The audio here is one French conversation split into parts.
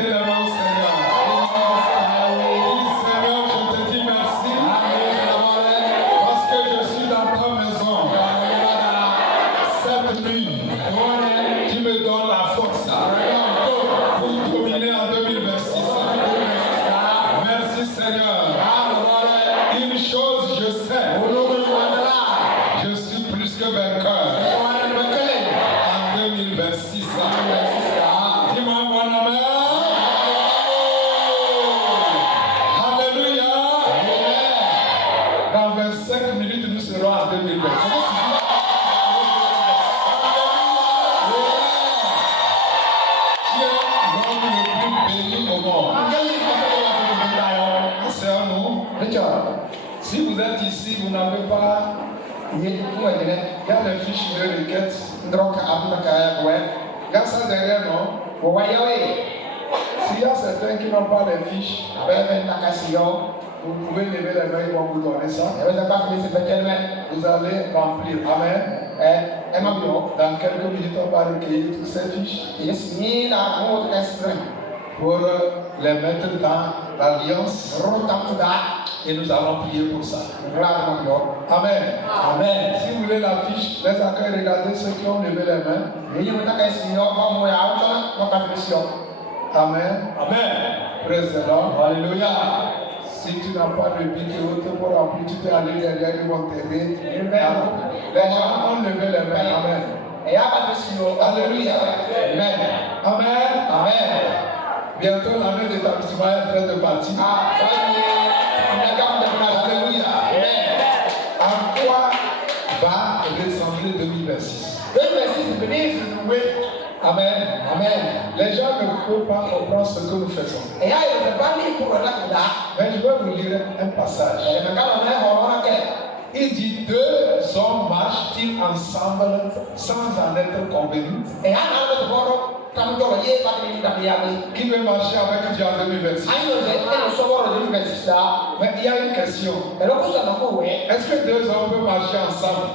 Mettez la main au Seigneur. Seigneur, je te dis merci parce que je suis dans ta maison. Cette nuit, tu me donnes la force pour dominer en 2026. Merci Seigneur. Une chose je sais, je suis plus que vainqueur en 2026. Dis-moi bon amen. Alléluia. Dans 25 minutes, nous serons en 2026. Tu es l'homme le plus béni au monde. C'est un mot. Si vous êtes ici, vous n'avez pas. Il y a des fiches de requête. Il y a ça derrière, non? S'il y a certains qui n'ont pas les fiches, vous pouvez lever les mains, ils vont vous donner ça. Vous allez remplir. Amen. Dans quelques minutes, on va recueillir toutes ces fiches pour les mettre dans l'alliance et nous allons prier pour ça. Amen. Amen. Si vous voulez la fiche, les accueils, regardez ceux qui ont levé les mains. Amen. Amen. Praise the Lord. Alléluia. Si tu n'as pas de bic et autres pour remplir, tu peux aller derrière, ils vont t'aider. Les gens ont levé les mains. Amen. Alléluia. Amen. Amen. Amen. Bientôt l'année d'établissement est en train de partir. Alléluia. À quoi va ressembler 2026? 2026 Amen. Amen. Les gens ne peuvent pas comprendre ce que nous faisons. Mais je vais vous lire un passage. Il dit, deux hommes marchent-ils ensemble sans en être convenus? Qui veut marcher avec Dieu en 2026? Mais il y a une question. Est-ce que deux hommes peuvent marcher ensemble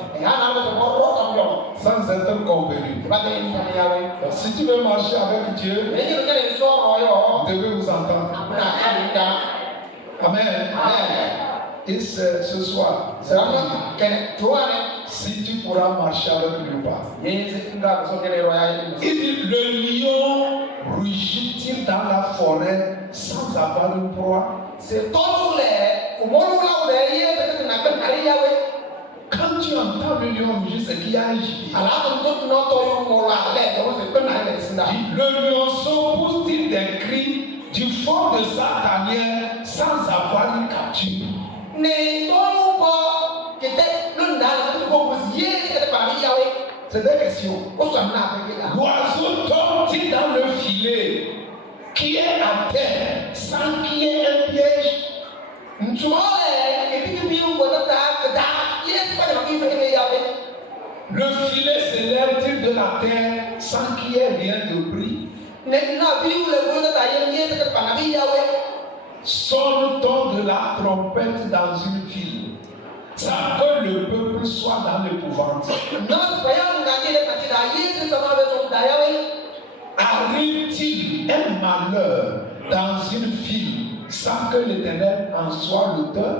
sans être convenus? Si tu veux marcher avec Dieu, vous devez vous entendre. Amen. Et c'est ce soir, si tu pourras marcher avec lui ou pas. Il dit, le lion rugit-il dans la forêt sans avoir une proie? Quand tu entends le lion rugir, c'est qu'il y a un gibier. Le lionceau pousse-t-il des cris du fond de sa tanière sans avoir une capture? C'est des questions. L'oiseau tombe-t-il dans le filet qui est à terre sans qu'il y ait un piège? Le filet s'élève-t-il de la terre sans qu'il y ait rien de pris? Sonne-t-on de la trompette dans une ville, sans que le peuple soit dans l'épouvante? Arrive-t-il un malheur dans une ville sans que l'Éternel en soit l'auteur?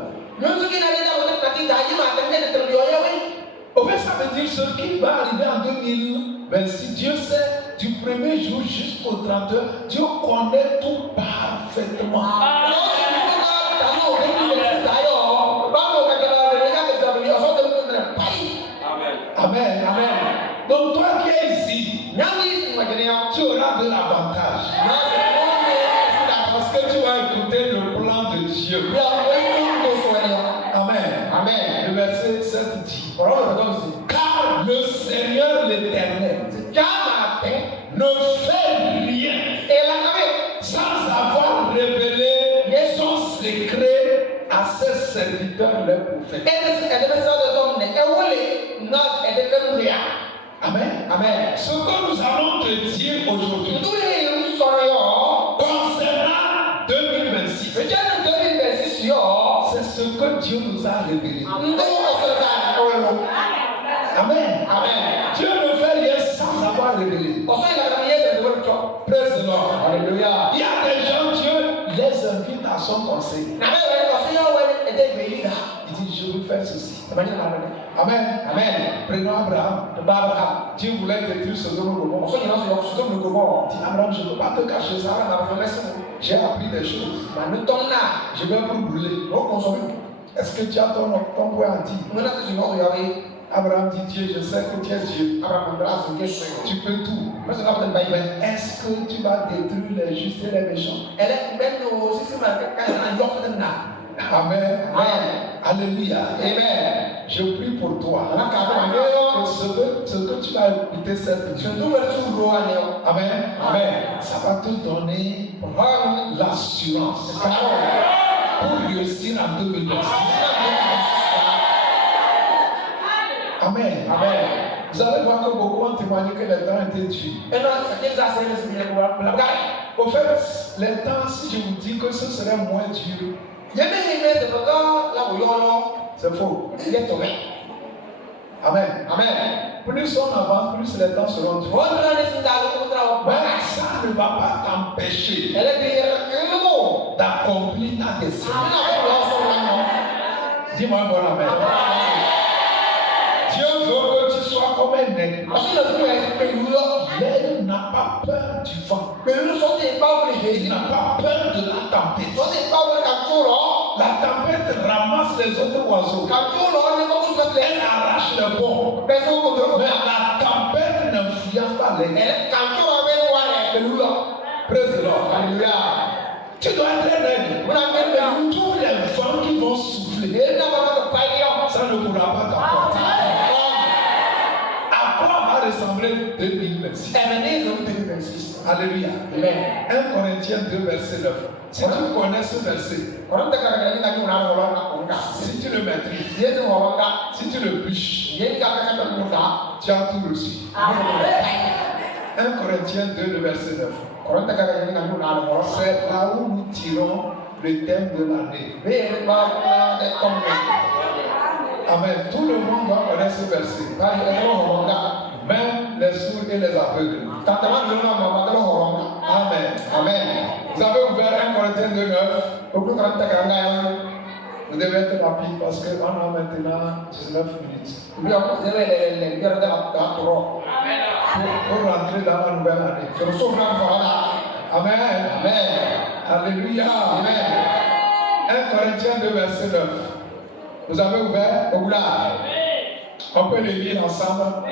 Au fait, ça veut dire ce qui va arriver en 2026. Dieu sait du premier jour jusqu'au 31, Dieu connaît tout parfaitement. Amen. Amen. Donc toi qui es ici, tu auras de l'avantage. Parce que tu vas écouter le plan de Dieu. Amen. Amen. Le verset 7 dit, car le Seigneur l'Éternel ne fait rien sans avoir révélé son secret à ses serviteurs les prophètes. Amen. Amen. Ce que nous allons te dire aujourd'hui concernant 2026, c'est ce que Dieu nous a révélé. Amen. Amen. Dieu ne fait rien sans avoir révélé. Praise the Lord. Alléluia. Il y a les invite à son conseil. Il dit, je veux faire ceci. Amen. Amen. Prenons Abraham. Dieu voulait détruire Sodome et Gomorrhe. Dit Abraham, je ne peux pas te cacher ça. J'ai appris des choses. Je vais vous brûler. Est-ce que tu as ton point à dire? Abraham dit, Dieu, je sais que tu es Dieu. Tu peux tout. Mais est-ce que tu vas détruire les justes et les méchants? Amen. Amen. Alléluia. Amen. Je prie pour toi. Ce que tu vas écouter cette nuit. Amen. Amen. Ça va te donner l'assurance pour réussir en 2026. Amen. Amen. Vous allez voir que beaucoup ont témoigné que les temps étaient durs. Au fait, les temps, si je vous dis que ce serait moins dur, c'est faux. Amen. Amen. Plus on avance, plus les temps seront durs. Mais ça ne va pas t'empêcher d'accomplir ta destinée. Dis-moi un bon amen. Dieu veut que tu sois comme un aigle. L'aigle n'a pas peur du vent. Il n'a pas peur de la tempête. La tempête ramasse les autres oiseaux. Elle arrache le pont. Mais la tempête ne fouille pas l'aigle. Praise the Lord. Alléluia. Tu dois être un aigle. Tous les vents qui vont souffler, ça ne pourra pas t'apporter. À quoi va ressembler 2026? Alléluia. 1 Corinthiens 2, verset 9. Si tu connais ce verset, si tu le maîtrises, si tu le bûches, tu as tout reçu. 1 Corinthiens 2, le verset 9. C'est là où nous tirons le thème de l'année. Amen. Tout le monde va connaître ce verset. Même les sourds et les aveugles. Amen. Amen. Vous avez ouvert 1 Corinthiens 2, 9. Vous devez être rapide parce qu'on a maintenant 19 minutes. Pour rentrer dans la nouvelle année. Amen. Amen. Alléluia. Amen. 1 Corinthiens 2, verset 9. Vous avez ouvert? On peut le lire ensemble.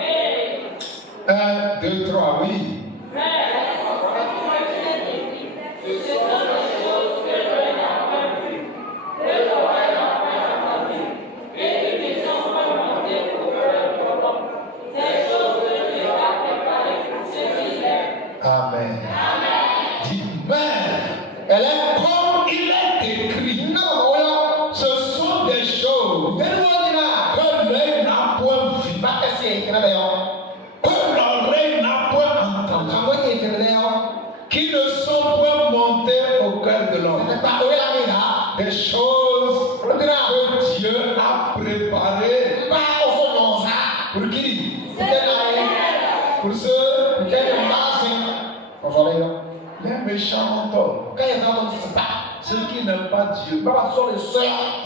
1, 2, 3, oui. Amen. Dis, mais elle est comme il est écrit. Ce sont des choses que l'œil n'a point vu, que l'oreille n'a point entendu, qui ne sont point montées au cœur de l'homme. Des choses que Dieu a préparées. Pour qui? Pour ceux qui les méchants ont tort. Ceux qui n'aiment pas Dieu,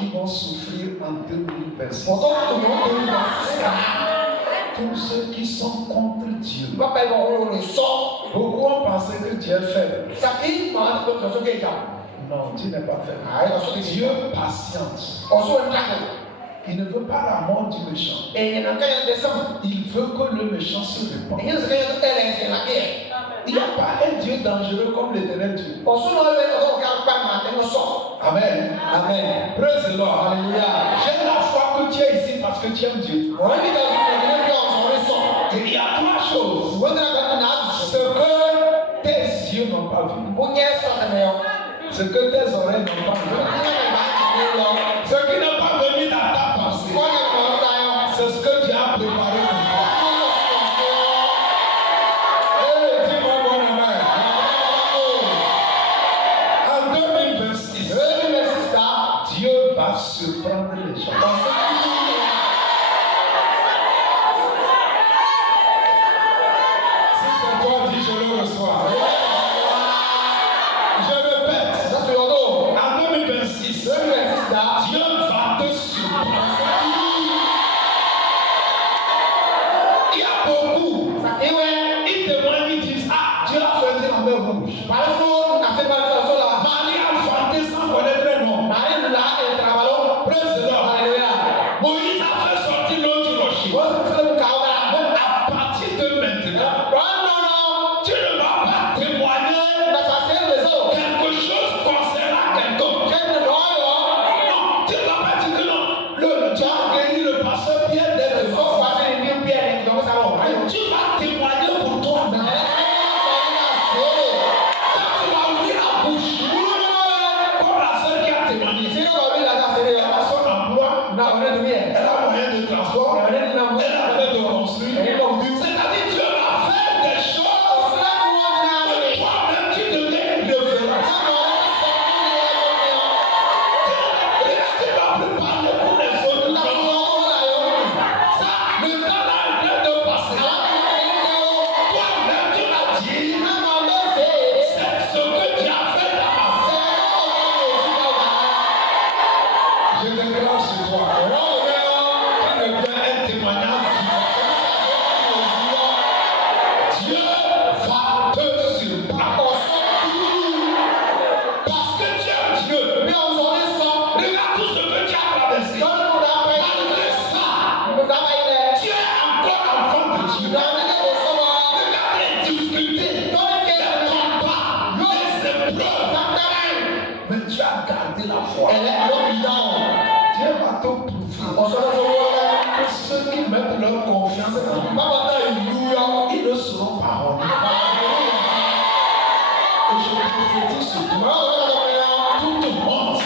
ils vont souffrir en 2026. Tous ceux qui sont contre Dieu. Beaucoup ont pensé que Dieu est faible. Non, Dieu n'est pas faible. Dieu patiente. Il ne veut pas la mort du méchant. Il veut que le méchant se répande. Il n'y a pas un Dieu dangereux comme l'Éternel Dieu. Amen. Amen. Praise the Lord. Alléluia. J'aime la foi que tu es ici parce que tu aimes Dieu. Et il y a trois choses. Ce que tes yeux n'ont pas vu. Ce que tes oreilles n'ont pas vu. Ce qui n'a pas venu dans ta pensée. C'est ce que Dieu a préparé pour toi. Surprendre les gens. Si c'est toi, dis je le reçois. Je répète, Mais tu as gardé la foi. Elle est dedans. Dieu va te prouver. Pour ceux qui mettent leur confiance en lui, ils ne seront pas rendus. Et je prophétise sur toi. Tout le monde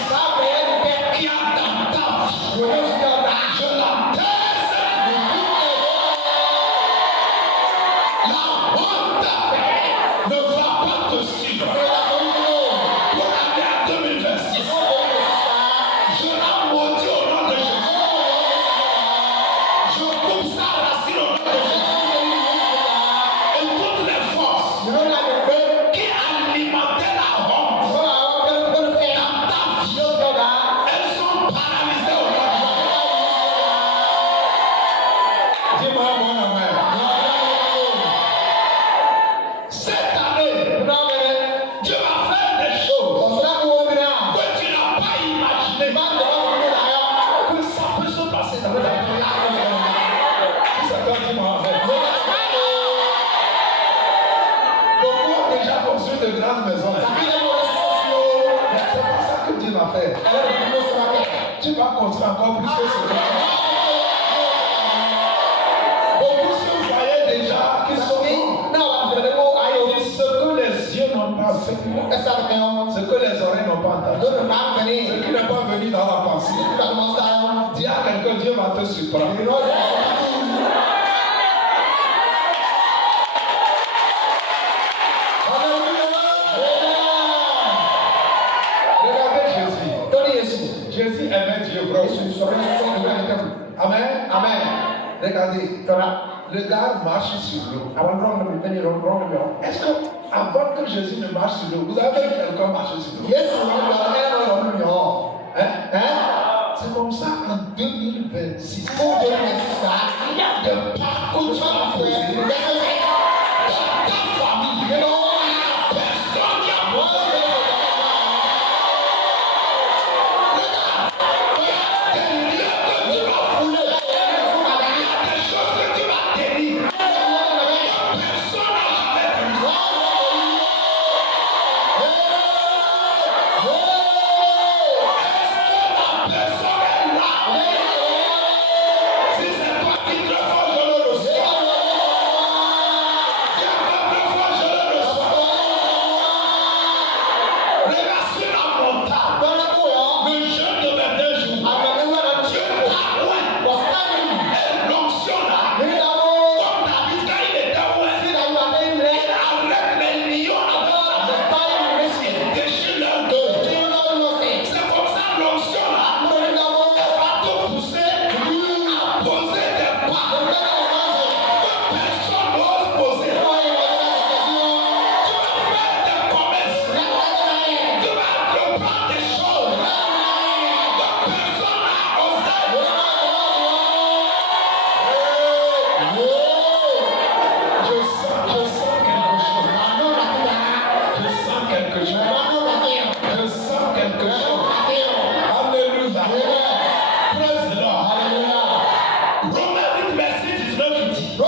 qui a dans ta vie, je la taise. La honte ne va pas te suivre. Pour aller à 2026, je la maudis au nom de Jésus. Je coupe sa racine au nom de Jésus. Et toutes les forces qui alimentaient la honte dans ta vie, elles sont paralysées au nom de Jésus. Dis-moi un bon amen. Cette année, Dieu va faire des choses que tu n'as pas imaginées. Que ça peut se passer dans ta vie. Si ça t'a dit, moi, beaucoup ont déjà construit de grandes maisons. Mais c'est pas ça que Dieu va faire. Tu vas construire encore plus que ce que tu as. Beaucoup se voyaient déjà qui sont ce que les yeux n'ont pas fait, ce que les oreilles n'ont pas entendu, ce qui n'est pas venu dans la pensée. Dis à quelqu'un, Dieu va te surprendre. Regardez Jésus. Jésus aimait Dieu, bro. Amen. Amen. Regardez. Le gars marche sur l'eau. Est-ce que avant que Jésus ne marche sur l'eau, vous avez vu quelqu'un marcher sur l'eau? C'est comme ça en 2026. Il y a des pas que tu vas poser dans ta famille. Personne qui a posé. Il y a des lieux que tu vas fouler. Il y a des choses que tu vas tenir. Personne n'a jamais vu ça. Personne est là. Si c'est toi qui te fais, je le reçois. Si c'est toi qui te fais, je le reçois. Regarde sur la montagne. Le jeûne de 21 jours. Dieu t'a oint. Et l'onction là. Comme David quand il était oint. Il arrête les lions là-bas. Il déchire leur dos. C'est comme ça l'onction là. Elle va te pousser à poser des pas que personne n'ose poser. Tu vas faire des promesses. Tu vas entreprendre des choses que personne n'a osé. Je sens quelque chose. Je sens quelque chose. Je sens quelque chose. Alléluia. Praise the Lord. Romains 8, verset 19 dit que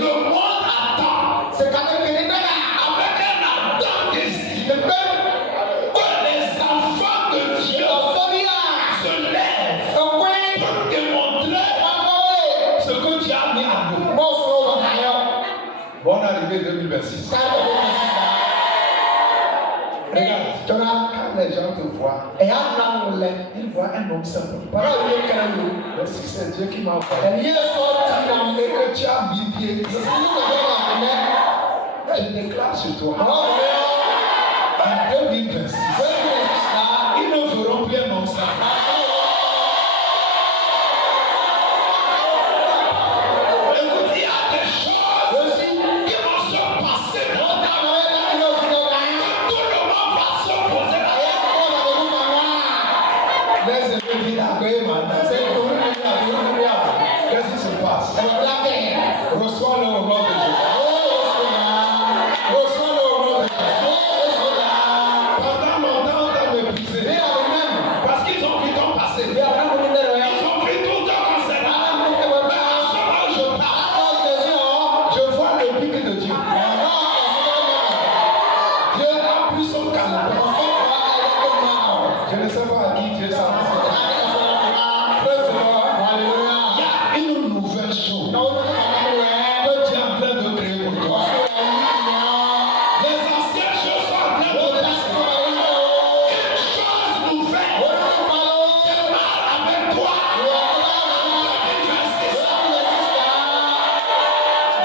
le monde attend avec un ardent désir que les enfants de Dieu se lèvent pour démontrer ce que Dieu a mis à nous. Bonne arrivée 2026. Regarde, quand les gens te voient, ils voient un homme simple. Mais si c'est Dieu qui m'a envoyé et que tu as mis pied, je déclare sur toi. En 2026, ils ne verront plus un homme simple. Écoute, il y a des choses qui vont se passer dans ta vie. Tout le monde va s'opposer à elle. Les ennemis d'accueillir maintenant. Qu'est-ce qui se passe? Reçois-le au nom de Jésus. Reçois-le au nom de Jésus. descendre. Praise the Lord. Il y a une nouvelle chose que Dieu est en train de créer pour toi. Les anciennes choses sont en train de passer. Une chose nouvelle démarre avec toi.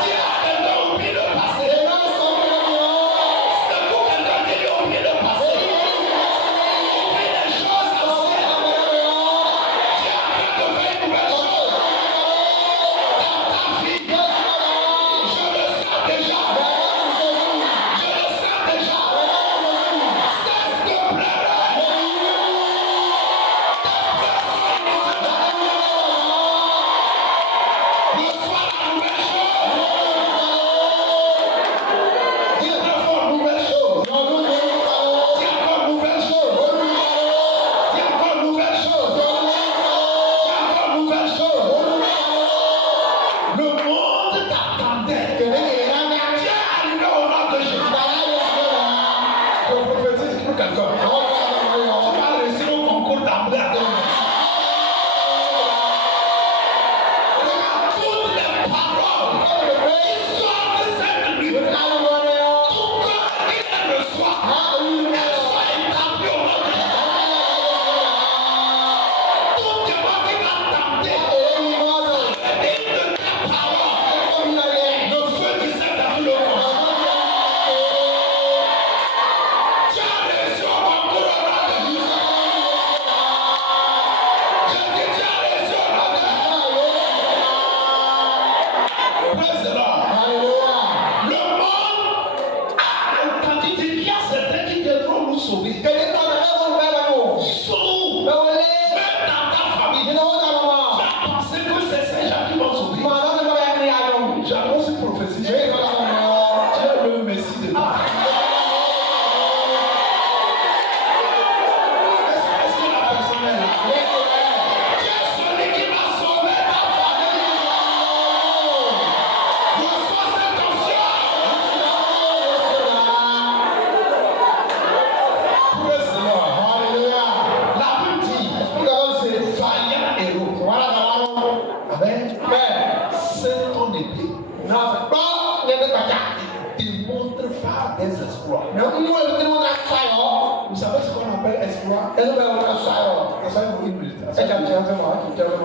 Dis à quelqu'un, oublie le passé. Secoue quelqu'un, dis-lui, oublie le passé. Oublie les choses anciennes. Dieu est en train de faire une nouvelle chose dans ta vie. Je le sens déjà. Je le sens déjà. Cesse de pleurer. Reçois la nouvelle chose. Dis encore nouvelle chose. Dis encore nouvelle chose. Dis encore nouvelle chose. Dis encore nouvelle chose. Le monde t'attendait. Dieu est arrivé au nom de Jésus. Je prophétise pour quelqu'un. Tu vas réussir au concours d'emblée. Regarde toutes les paroles qui sortent de cette nuit. Tout cœur qui les reçoit, elles soient établies au nom de Jésus. Tout démon qui va tenter avec une de tes paroles, le feu du Saint-Esprit le consomme. Tu as réussi au concours au nom de Jésus. Je dis, tu as réussi au nom de Jésus. Praise the Lord. Le monde a entendu dire qu'il y a certains qui viendront nous sauver. Ils sont où? Même dans ta famille. Tu as pensé que c'est ces gens qui vont sauver. J'annonce une prophétie. Tu es le Messie de toi. Est-ce que la personne est là? Tu es celui qui va sauver ta famille. Reçois cette onction. Praise the Lord. La Bible dit, vaillant héros. Amen. C'est ton épée. Démontre par des exploits. Vous savez ce qu'on appelle exploit? Ça veut dire une minute.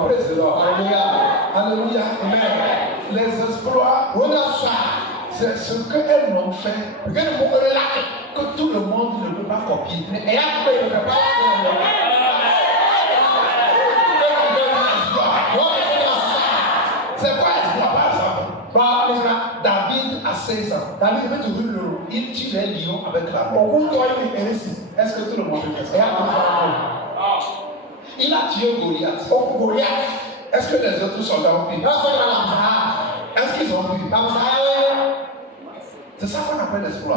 Praise the Lord. Alléluia. Amen. Les exploits, c'est ce qu'elles n'ont fait que tout le monde ne peut pas copier. C'est quoi exploit par exemple? David a 16 ans. Il tue les lions avec la main. Est-ce que tout le monde peut faire ça? Il a tué Goliath. Est-ce que les autres soldats ont pu? Est-ce qu'ils ont pu? C'est ça qu'on appelle l'exploit.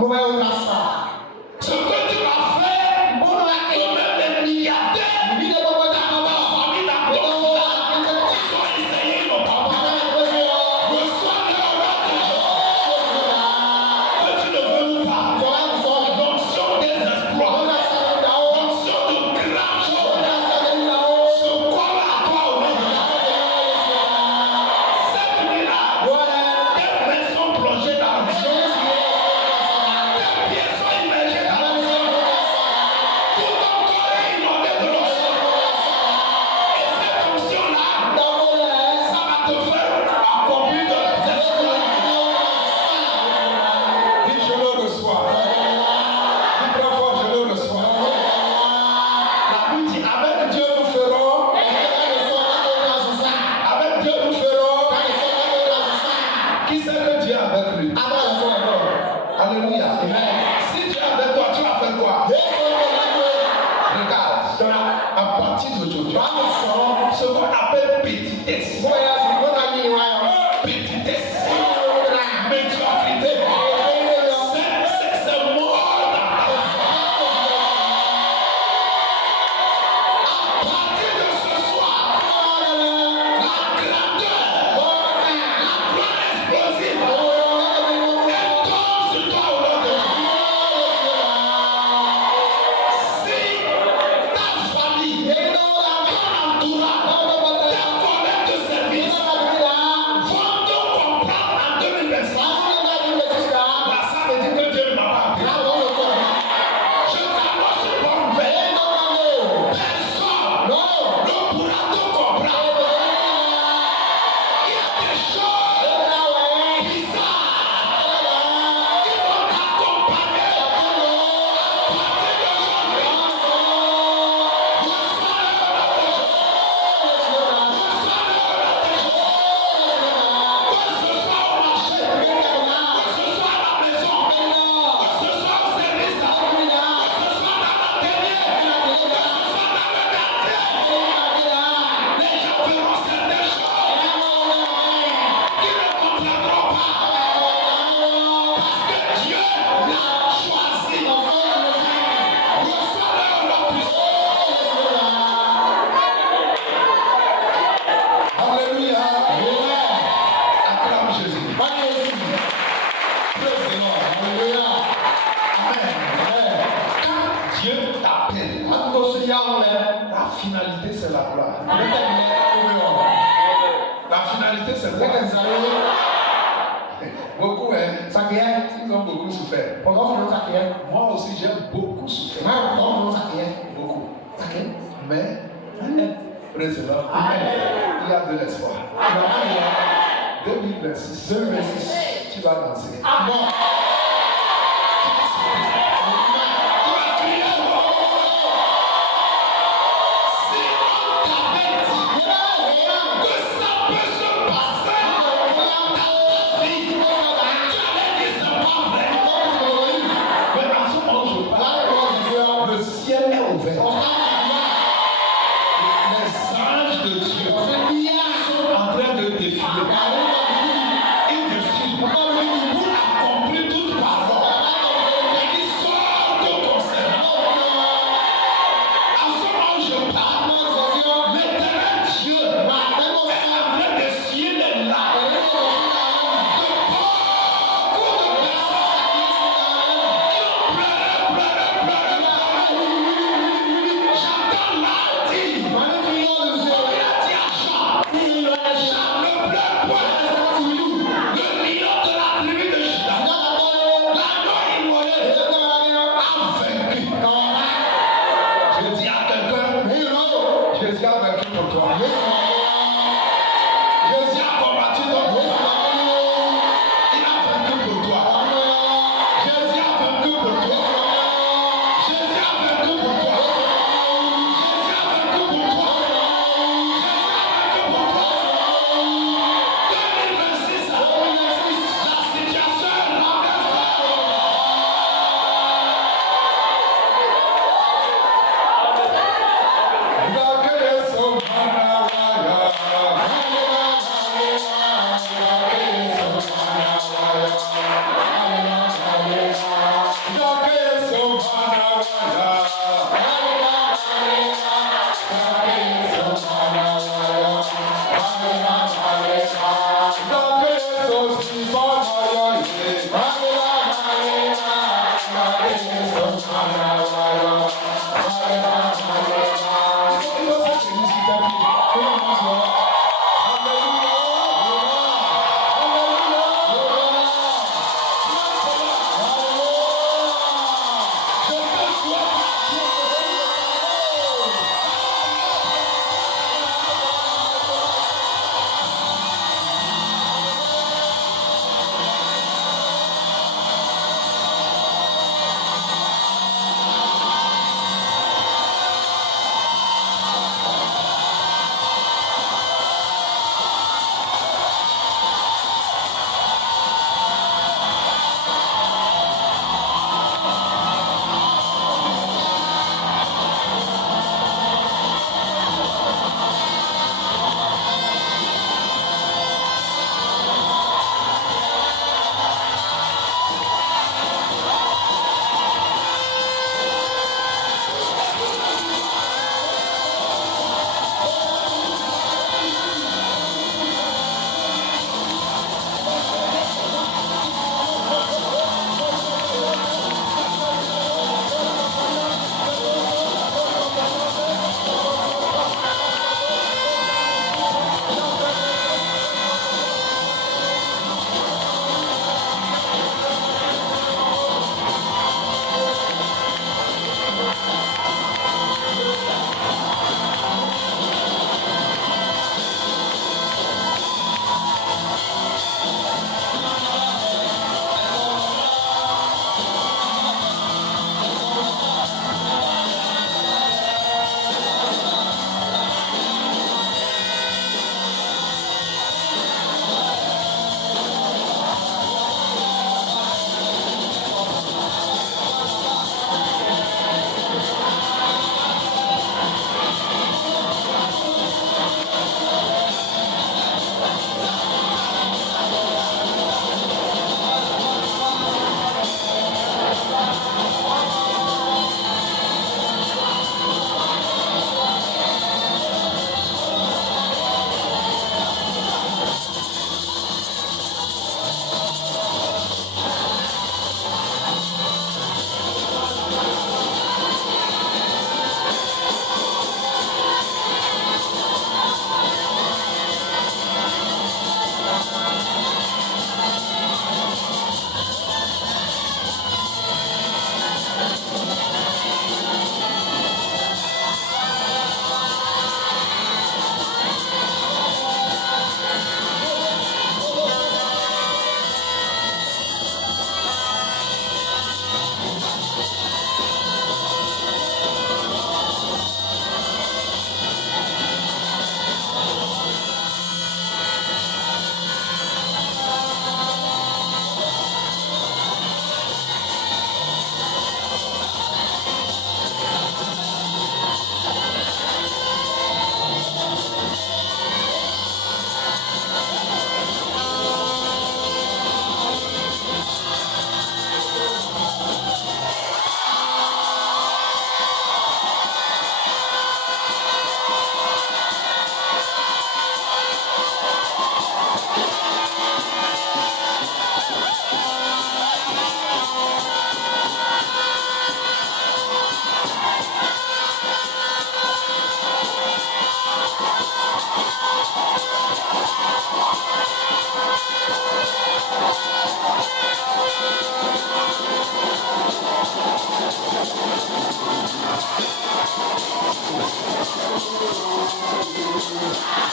Ce que tu as fait, même les milliardaires, ils ont essayé, ils n'ont pas pu. Reçois le nom de Jésus. Que tu le veux ou pas. L'onction des exploits. L'onction de grandes choses. Se colle à toi au nom de Jésus. Cette nuit-là, tes mains sont plongées dans le feu. Tes pieds sont immergés la gloire. La finalité, c'est quoi? Beaucoup, hein? Ils ont beaucoup souffert. Moi aussi, j'ai beaucoup souffert. Beaucoup. Mais, praise the Lord. Il y a de l'espoir. 2026. Tu vas danser. Le ciel est ouvert. Les anges de Dieu sont en train de défiler. Ils défilent pour accomplir toute Hallelujah.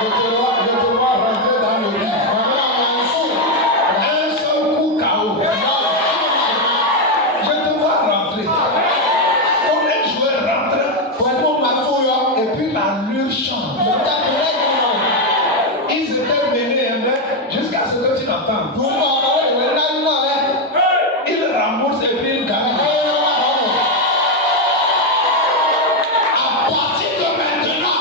Je te vois rentrer dans le lit. Un seul coup KO. Je te vois rentrer. Comme un joueur rentre, et puis la lueur change. Ils étaient menés jusqu'à ce que tu l'entends. Il rembourse et puis il gagne. À partir de maintenant,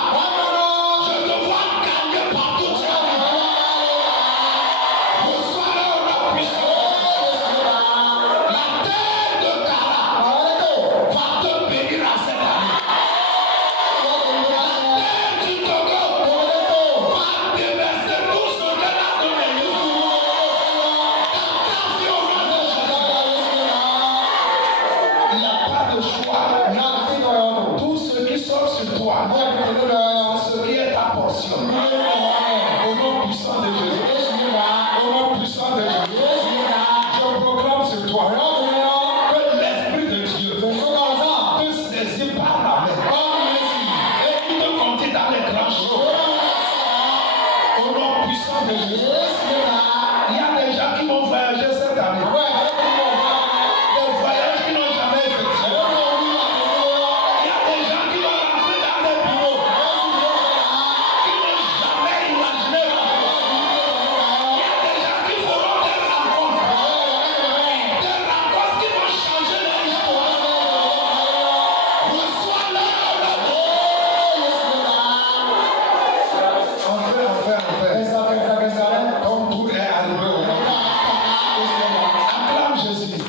je te vois gagner partout. Reçois-le la puissance. La terre de Kara va te bénir à cette année. La terre du Togo va déverser tout ce que la donné. Il n'y a pas de choix. Tout ce qui sort sur toi, ce qui est ta portion. Au nom puissant de Jésus. Au nom puissant de Jésus. Je proclame sur toi que l'Esprit de Dieu te saisit par la main. Et il te conduit dans les grands chemins. Au nom puissant de Jésus. Il y a des gens qui vont voyager cette année. Des voyages qui n'ont jamais effectué. Il y a des gens qui vont rentrer dans les bureaux. Qui n'ont jamais imaginé. Il y a des gens qui feront des rencontres. Des rencontres qui vont changer leur histoire. Reçois-le. Enfin. Ton tour est arrivé. Acclame Jésus.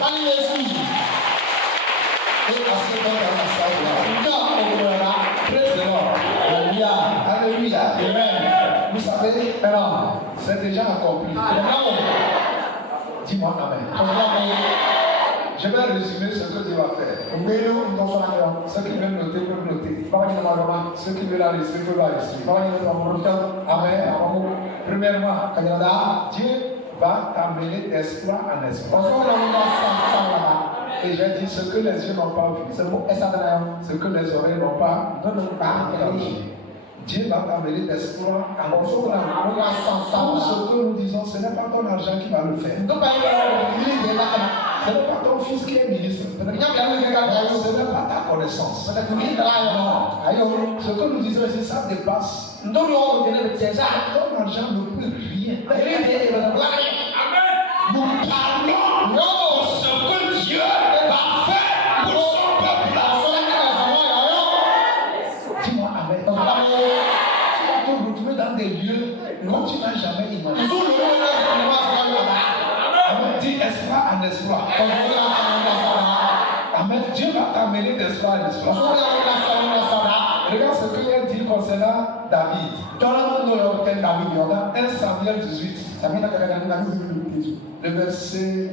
Et à ce moment-là, praise the Lord. Alléluia. Amen. Vous savez, c'est déjà accompli. Dis-moi Amen. Je vais résumer ce que Dieu va faire. Ceux qui veulent noter peuvent noter. Ceux qui veulent la laisser peuvent la laisser. Amen. Premièrement, Dieu va t'amener d'espoir en espoir. Et j'ai dit ce que les yeux n'ont pas vu, ce que les oreilles n'ont pas entendu. Dieu va t'amener d'espoir en espoir. Tout ce que nous disons, ce n'est pas ton argent qui va le faire. Ce n'est pas ton fils qui est ministre. Ce n'est pas ta connaissance. Non. Ce que nous disons ici, ça dépasse. Ton argent ne peut rien. Nous parlons de ce que Dieu va faire pour son peuple. Dis-moi Amen. Tu vas te retrouver dans des lieux comme tu n'as jamais imaginé. Amen. Dis espoir en espoir. Amen. Dieu va t'amener d'espoir en espoir. Regarde ce qu'il a dit concernant David. Dans 1 Samuel 18. Le verset,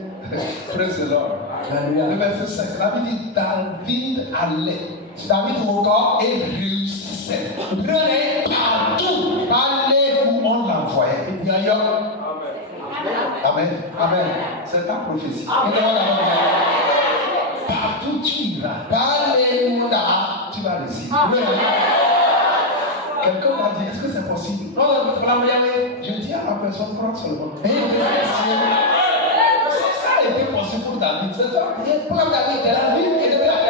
praise the Lord. Le verset 5. La Bible dit David allait. David encore et réussissait. Partout où on l'envoyait. Amen. Amen. C'est ta prophétie. Partout tu iras. Tu vas réussir. Quelqu'un va dire, est-ce que c'est possible? Je dis à la personne, prends seulement. Ça a été possible pour David. C'est ça.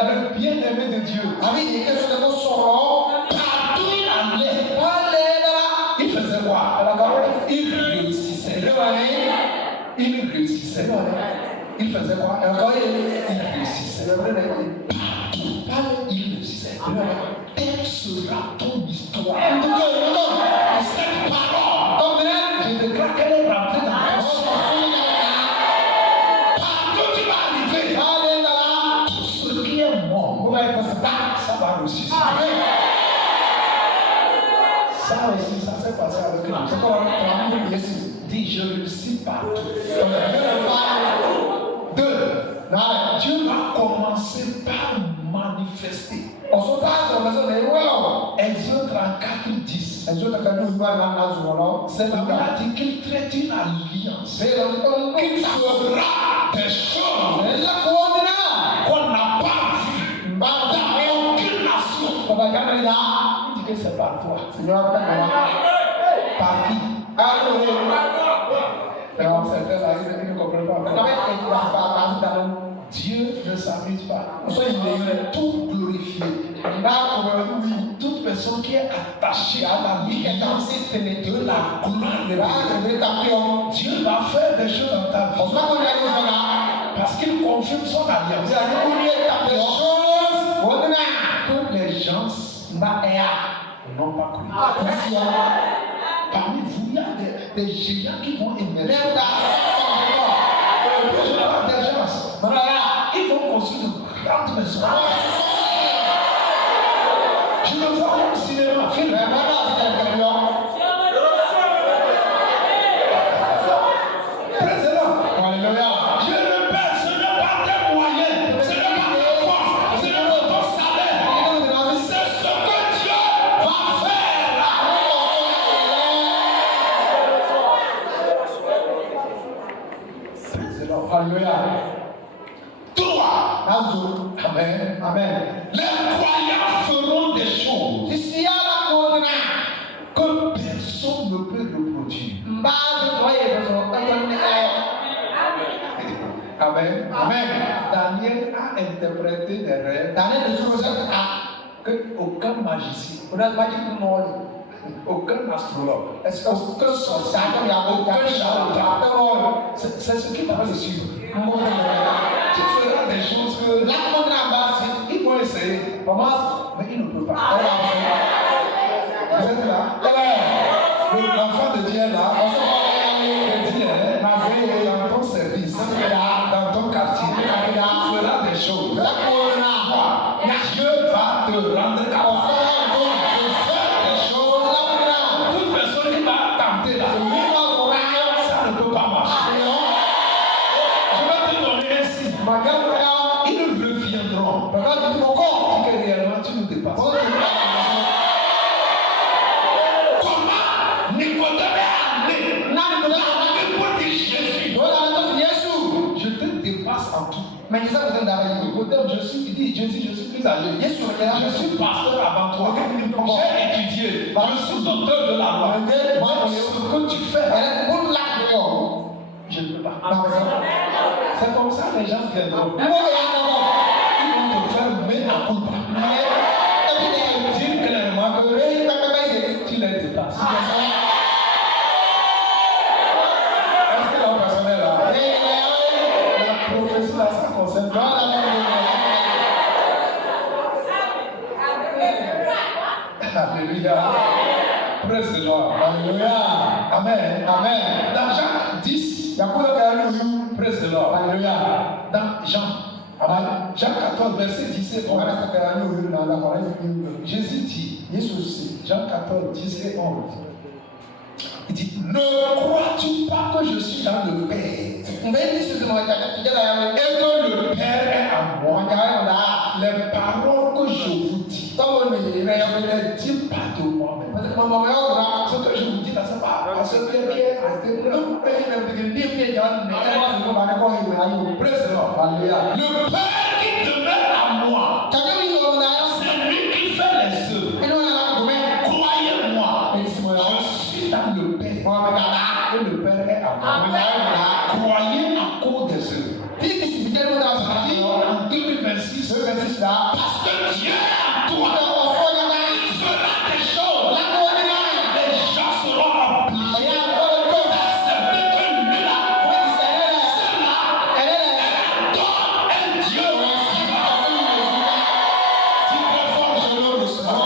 Le bien-aimé de Dieu. Partout il allait. Il faisait quoi? Il réussissait. Il réussissait. Il faisait quoi? Il réussissait. Partout il réussissait. Telle sera ton histoire. Cette parole, je déclare qu'elle est rentrée dans ton sang. Partout tu vas arriver. Tout ce qui est mort, ça va réussir. Ça aussi, ça s'est passé avec nous. Dis, je réussis partout. Deux, Dieu va commencer par manifester. Exode 34, 10. C'est là où il a dit qu'il traite une alliance. Il fera des choses qu'on n'a pas vues dans aucune nation. Il dit que c'est par toi. Par qui? Alors, certains là, ils ne comprennent pas. Dieu ne s'amuse pas. Il est tout glorifié. Toute personne qui est attachée à la vie est censée de la gloire de Dieu va faire des choses dans ta vie. Parce qu'il confirme son alliance. Des choses que les gens n'ont pas cru. Parmi vous, il y a des géants qui vont émerger. Ils vont construire de grandes maisons. Je me vois au cinéma, film. Président, je répète, ce n'est pas tes moyens, ce n'est pas ta force, ce n'est pas ton salaire, c'est ce que Dieu va faire. Président, alléluia. Amen. Amen. Les croyants feront des choses que personne ne peut reproduire. Amen. Amen. Daniel a interprété des rêves qu'aucun magicien, aucun astrologue, aucun sorcier, aucun charlatan. C'est ce qui va se suivre. Tu feras des choses que ils vont essayer, mais ils ne peuvent pas. Vous êtes là? L'enfant de Dieu est là. Il dit, dans ton service, dans ton quartier, tu feras des choses. Dieu va te rendre capable de faire des choses. Toute personne qui va tenter là, ça ne peut pas marcher. Ils ne reviendront. Si que réellement tu nous dépasses. Comment Nicodème est allé pour dire Jésus. Je te dépasse en tout. Nicodème, je suis plus âgé. Je suis pasteur avant toi. J'ai étudié. Je suis docteur de la loi. Ce que tu fais, je ne peux pas. C'est comme ça que les gens viendront. Ils vont te faire main à culpa. Dire clairement que tu les dépasses. Est-ce que la personne est là? La prophétie là, ça concerne pas. Alléluia. Praise the Lord. Alléluia. Amen. Amen. Dans Jacques 10, praise the Lord. Alléluia. Dans Jean 14, verset 10 et 11. Jésus dit, Jean 14, 10 et 11. Il dit, ne crois-tu pas que je suis dans le Père et que le Père est en moi? Les paroles que je vous dis, ne les dis pas de moi-même. Ce que je vous dis là, c'est pas parce que Pierre est resté là. Praise the Lord. Le Père qui demeure à moi, c'est lui qui fait les œuvres. Croyez-moi, je suis dans le Père et le Père est à moi. Croyez à cause des œuvres. En 2026, parce que Dieu est à toi, il fera des choses. Les gens seront obligés d'accepter que lui là, cela est un Dieu. Tu conformes, je le reçois.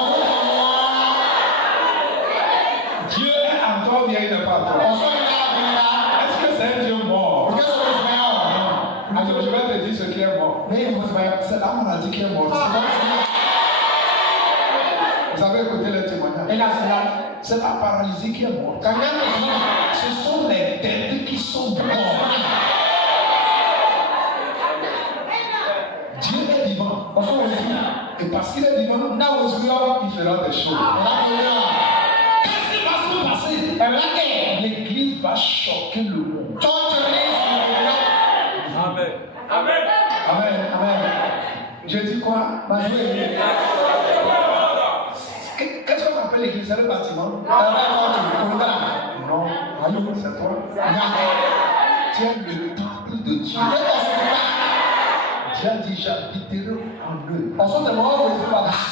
Dieu est encore bien, il n'est pas toi. Est-ce que c'est un Dieu mort? Alors je vais te dire ce qui est mort. C'est la maladie qui est morte. Vous avez écouté les témoignages. C'est la paralysie qui est morte. Ce sont les têtes qui sont mortes. Dieu est vivant. Et parce qu'il est vivant, il fera des choses. Qu'est-ce qui va se passer? L'église va choquer le monde. Amen. Amen. Amen. Amen. Je dis quoi? Qu'est-ce qu'on appelle l'église? C'est le bâtiment. C'est toi. Tu es le temple de Dieu. Dieu a dit j'habiterai en eux. Ils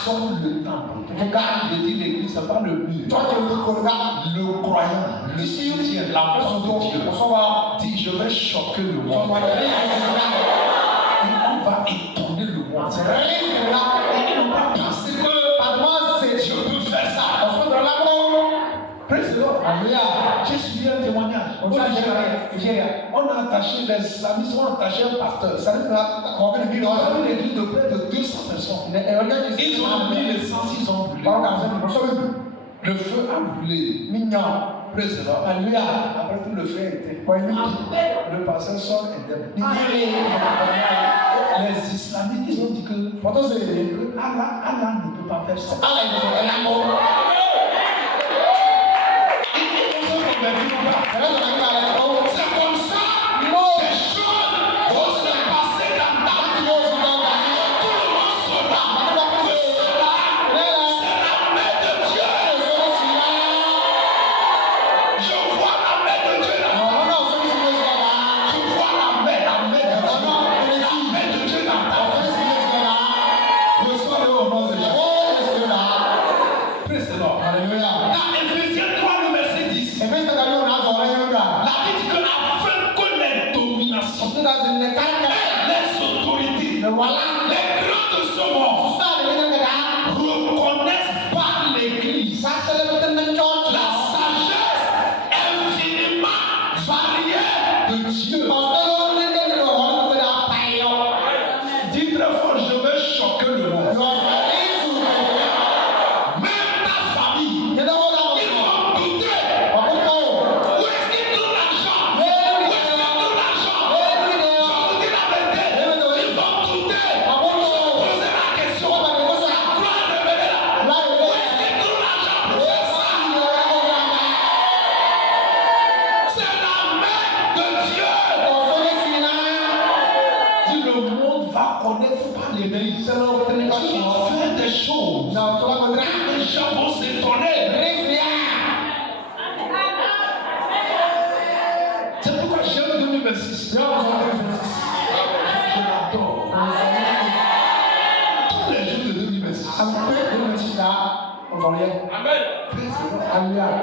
sont le temple. Regarde, je dis l'église, ce n'est pas le mur. Toi, tu le croyant, le chrétien, l'apôtre de Dieu. Dit je vais choquer le monde. On va étonner le monde. Et ils n'ont pas pensé que Dieu peut faire ça. Praise the Lord. J'ai suivi un témoignage. On a attaché les islamistes, on a attaché un pasteur. Ça veut dire qu'on a une église de près de 200 personnes. Ils ont mis l'essence, ils ont brûlé. Le feu a brûlé. Praise the Lord. Après tout, le feu a été. Le pasteur sort indemne. Les islamistes, ils ont dit que Allah ne peut pas faire ça. C'est comme ça. Des choses vont se passer dans ta vie. Tout le monde saura. C'est la main de Dieu. Je vois la main de Dieu là. Je vois la main de Dieu dans ta vie. Reçois-le au nom de Jésus. Praise the Lord. Alléluia. Dans Éphésiens 3, le verset 10. La Bible dit que afin que les dominations, les autorités, les grands de ce monde reconnaissent par l'Église la sagesse infiniment variée de Dieu. Dis très fort, je vais choquer le monde. Même ta famille, ils vont douter. Où est-ce qu'il trouve l'argent? Où est-ce qu'il trouve l'argent? Je vous dis la vérité. Ils vont douter. Se poser la question. La gloire révélée là. Où est-ce qu'il trouve l'argent pour faire ça? C'est la main de Dieu. Dis le monde va connaître par l'Église. Tu vas faire des choses. Les gens vont s'étonner. C'est pourquoi j'aime 2026. Je l'adore. Tous les jours de 2026. Amen.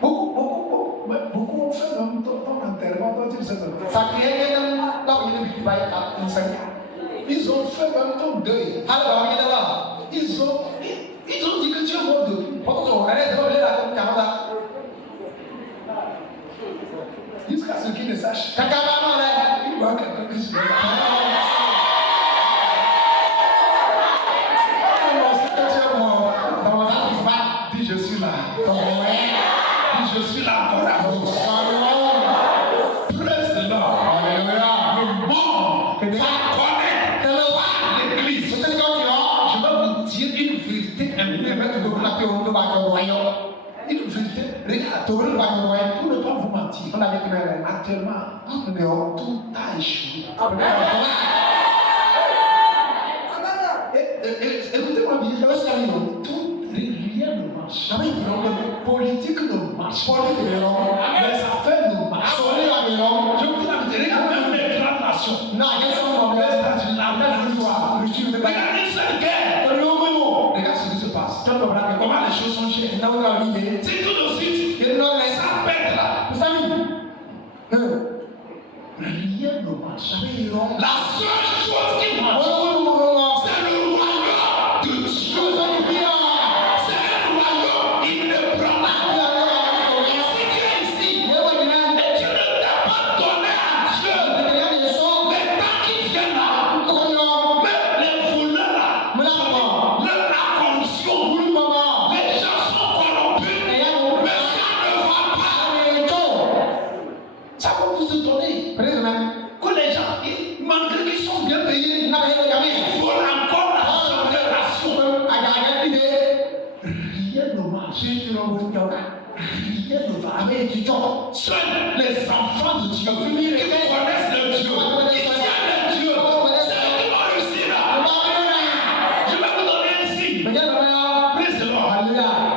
Beaucoup ont fait même ton enterrement. Toi, tu le sais. Ils ont fait même ton deuil. Ils ont dit que tu es mort depuis. Jusqu'à ce qu'ils ne sachent. Il voit quelqu'un qui se met dis je suis là. Dis je suis là encore à vous. Praise the Lord. Le monde va connaître l'Église. Je vais vous dire une vérité importante. Une vérité. Regarde, pour ne pas vous mentir. Actuellement, tout a échoué. Écoutez-moi bien, rien ne marche. La politique ne marche pas. Les affaires ne marchent pas. Je vous dis la vérité, regarde même les grandes nations. Regarde une seule guerre. Regarde ce qui se passe. Comment les choses sont chères. C'est tout de suite. Ça pète là. Rien ne marche. La seule chose qui marche, c'est le royaume de Dieu. C'est un royaume, il ne prend pas. Si tu es ici, et tu ne t'es pas donné à Dieu, les temps qui viennent là, même les voleurs là, la corruption, les gens sont corrompus, mais ça ne va pas. Ça va vous étonner. Que les gens, malgré qu'ils sont bien payés, ils volent encore l'argent des nations. Rien ne marche. Rien ne va. Seuls les enfants de Dieu qui connaissent le Dieu, qui tiennent le Dieu, c'est eux qui vont réussir là. Je vais vous donner un signe. Praise the Lord.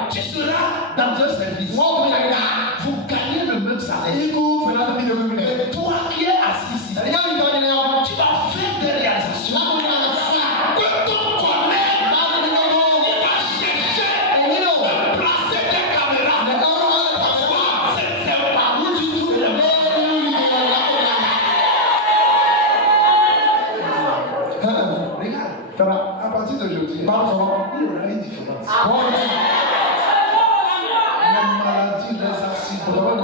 Tu seras dans un service. Vous gagnez même salaire. Et toi qui es assis ici, tu vas faire des réalisations. Que ton collègue il va chercher de placer des caméras. C'est pas où tu trouves les Regarde, à partir d'aujourd'hui, il y aura une différence. Les maladies, les accidents,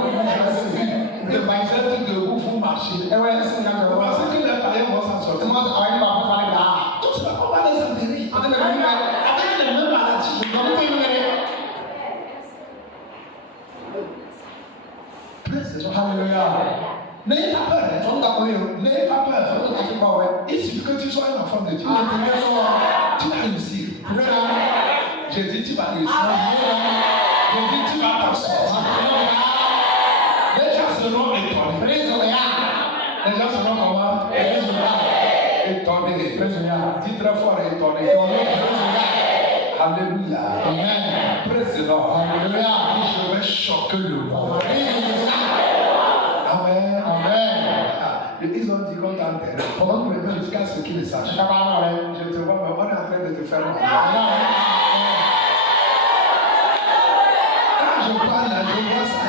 les maladies de où vous marchez. Parce que les païens vont s'en sortir. Donc, c'est pas qu'on va les enterrer. Avec les mêmes maladies. Alléluia. N'ayez pas peur. N'ayez pas peur. Il suffit que tu sois un enfant de Dieu. Tu vas réussir. J'ai dit tu vas réussir. J'ai dit tu vas t'en sortir. Les gens seront étonnés. Les gens seront comment? Étonnés. Dis très fort étonnés. Alléluia. Praise the Lord. Alléluia. Je vais choquer le monde. Amen. Amen. Ils ont dit qu'on t'a enterré. Pendant que les gens jusqu'à ce qu'ils le sachent. Je te vois, mais on est en train de te faire mal. Quand je parle là, je vois ça.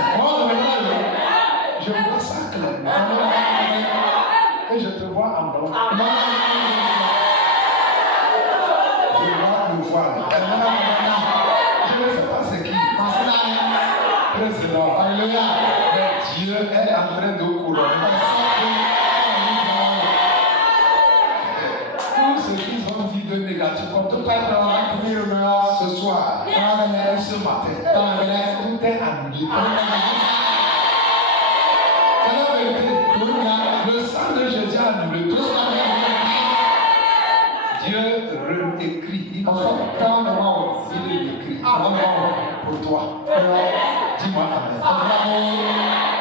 Je vois ça clairement. Et je te vois en blanc. Je vois le voile. Je ne sais pas c'est qui. Président. Alléluia. Mais Dieu est en train de couronner. Tous ceux qui ont dit de négatif, comme tout ce soir, ce matin, tout est annulé. C'est la vérité. Le sang de Jésus a annulé tout ça. Dieu réécrit. Il écrit pour toi. Dis-moi amen.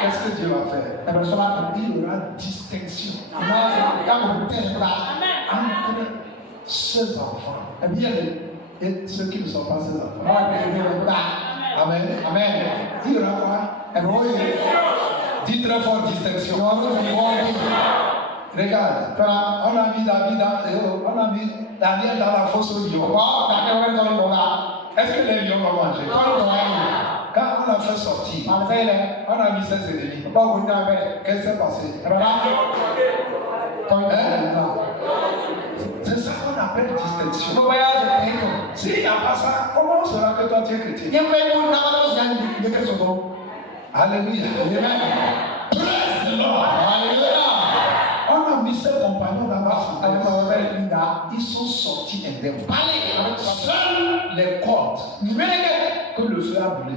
Qu'est-ce que Dieu va faire? Il y aura distinction entre ses enfants et ceux qui ne sont pas ses enfants. Amen. Amen. Il y aura quoi? Dis très fort distinction. Regarde, on a mis Daniel dans la fosse au lion. Est-ce que les lions vont manger? Quand on l'a fait sortir, on a mis ses ennemis. Qu'est-ce qui s'est passé? C'est ça qu'on appelle distinction. S'il n'y a pas ça, comment on saura que toi tu es chrétien? Alléluia. Praise the Lord. Alléluia. On a mis ses compagnons dans la fosse. Ils sont sortis indemnes. Seuls les cordes que le feu a brûlé.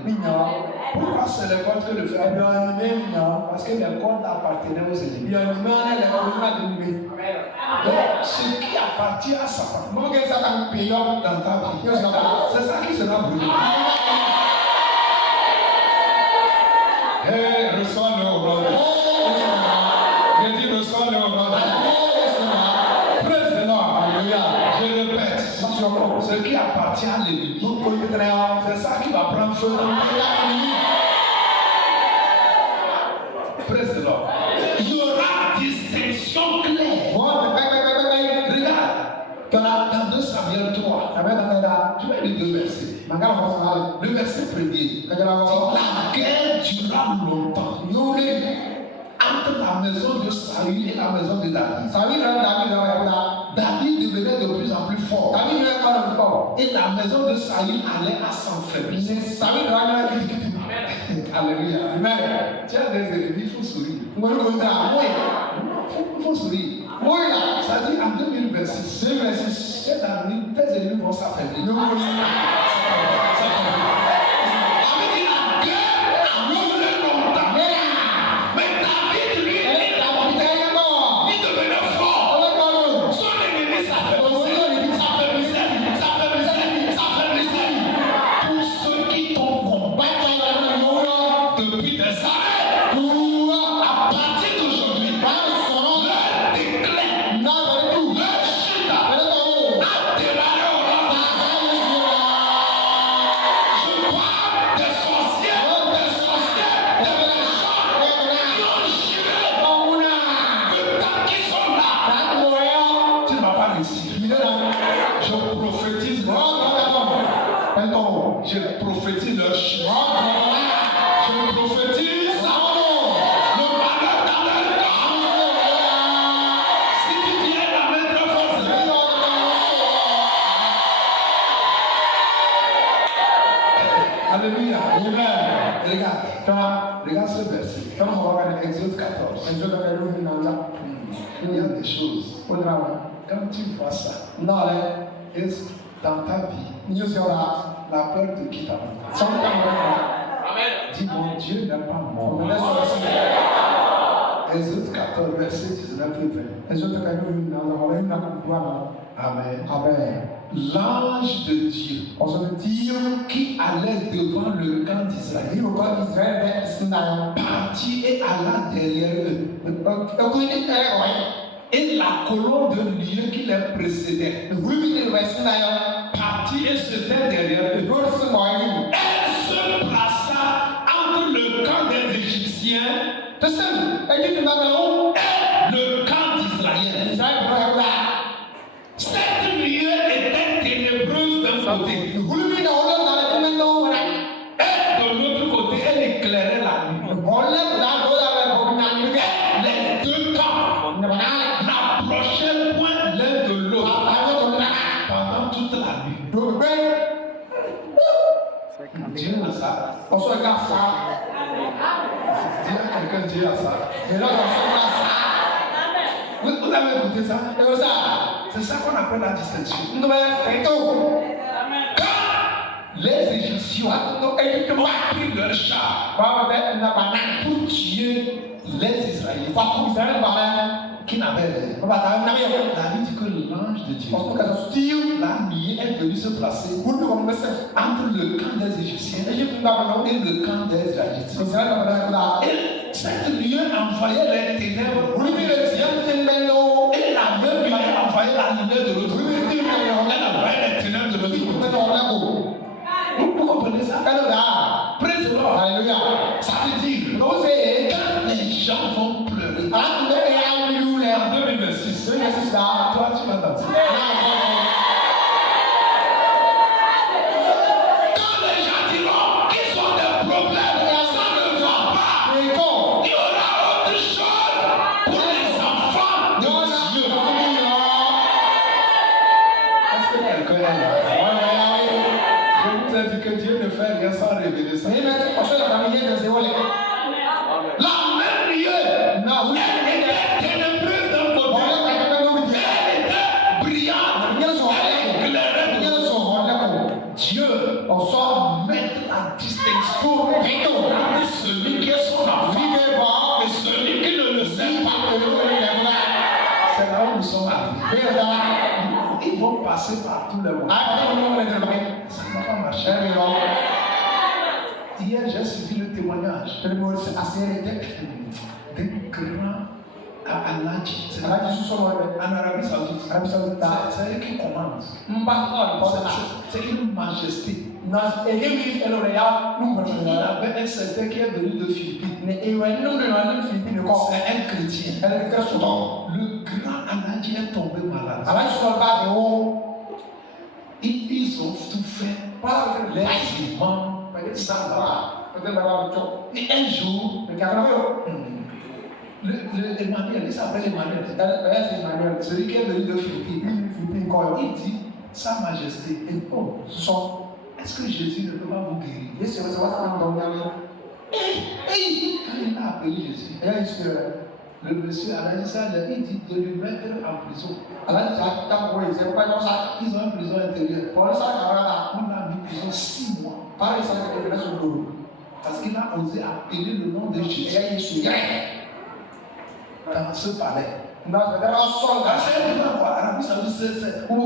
Pourquoi c'est les cordes que le feu a brûlé? Parce que les cordes appartenaient aux ennemis. Donc, ce qui appartient à Satan dans ta vie, c'est ça qui sera brûlé. Hey, reçois-le au roi. Je dis reçois-le au roi. Praise the Lord. Je répète, ce qui appartient à l'ennemi, c'est ça qui va prendre feu. Praise the Lord. Il y aura distinction claire. Regarde, dans 2 Samuel 3, tu vas lire 2 versets. Le verset premier, la guerre durera longtemps. Entre la maison de Saül et la maison de David. David devenait de plus en plus fort. Et la maison de Saül allait à s'enfermer. Alléluia. Tu as des ennemis, il faut sourire. Il faut sourire. Ça dit en 2026, tes ennemis vont s'affaiblir. Regarde ce verset. Exode 14. Il y a des choses. Quand tu vois ça, et dans ta vie, la peur te quitte avant. Dis mon Dieu n'est pas mort. Exode 14, verset 19 et 20. Amen. L'ange de Dieu qui allait devant le camp d'Israël partit et alla derrière eux. Et la colonne de lieu qui les précédait partit et se tint derrière eux. Elle se plaça entre le camp des Égyptiens et le camp d'Israël. Cette nuée était ténébreuse d'un côté. Et de l'autre côté, elle éclairait la nuit. Les deux camps n'approchaient point l'un de l'autre pendant toute la nuit. Dieu a ça. Dis à quelqu'un, Dieu a ça. Vous avez écouté ça? C'est ça qu'on appelle la distinction. Quand les Égyptiens ont pris leur char pour tuer les Israélites qui n'avaient rien, la Bible dit que l'ange de Dieu, la nuit, est venu se placer entre le camp des Égyptiens et le camp des Israélites. Et cette nuit envoyait les ténèbres aux Égyptiens. Et la même nuit envoyait la lumière de l'autre côté. Elle envoyait les ténèbres de l'autre côté. Vous comprenez ça? Praise the Lord. Ça veut dire quand les gens vont pleurer en 2026, toi tu vas danser. Quand les gens diront qu'ils ont des problèmes, ça ne va pas. Il y aura autre chose pour les enfants de Dieu. Est-ce que quelqu'un est là? Je vous ai dit que Dieu ne fait rien sans révéler ça. La même lieu, elle était ténébreuse d'un côté, elle était brillante, elle éclairait de l'autre. Dieu met la distinction entre celui qui est son enfant et celui qui ne le sait pas. C'est là où nous sommes arrivés. Ils vont passer par tous les mots. Ça ne va pas marcher. Hier, j'ai suivi le témoignage d'un grand Alhaji. C'est en Arabie Saoudite. C'est eux qui commandent. C'est une majesté. Il avait un certain qui est venu de Philippines. C'est un chrétien. Donc, le grand Alhaji est tombé malade. Ils ont tout fait. Les imams. Ça va. Et un jour, Emmanuel, il s'appelle Emmanuel, celui qui est venu de Philippines, il dit, Sa Majesté, est-ce que Jésus ne peut pas vous guérir? Et il a appelé Jésus. Le monsieur a dit ça, il dit de lui mettre en prison. Ils ont une prison intérieure. On a mis en prison 6 mois. Parce qu'il a osé appeler le nom de Jésus dans ce palais. Vous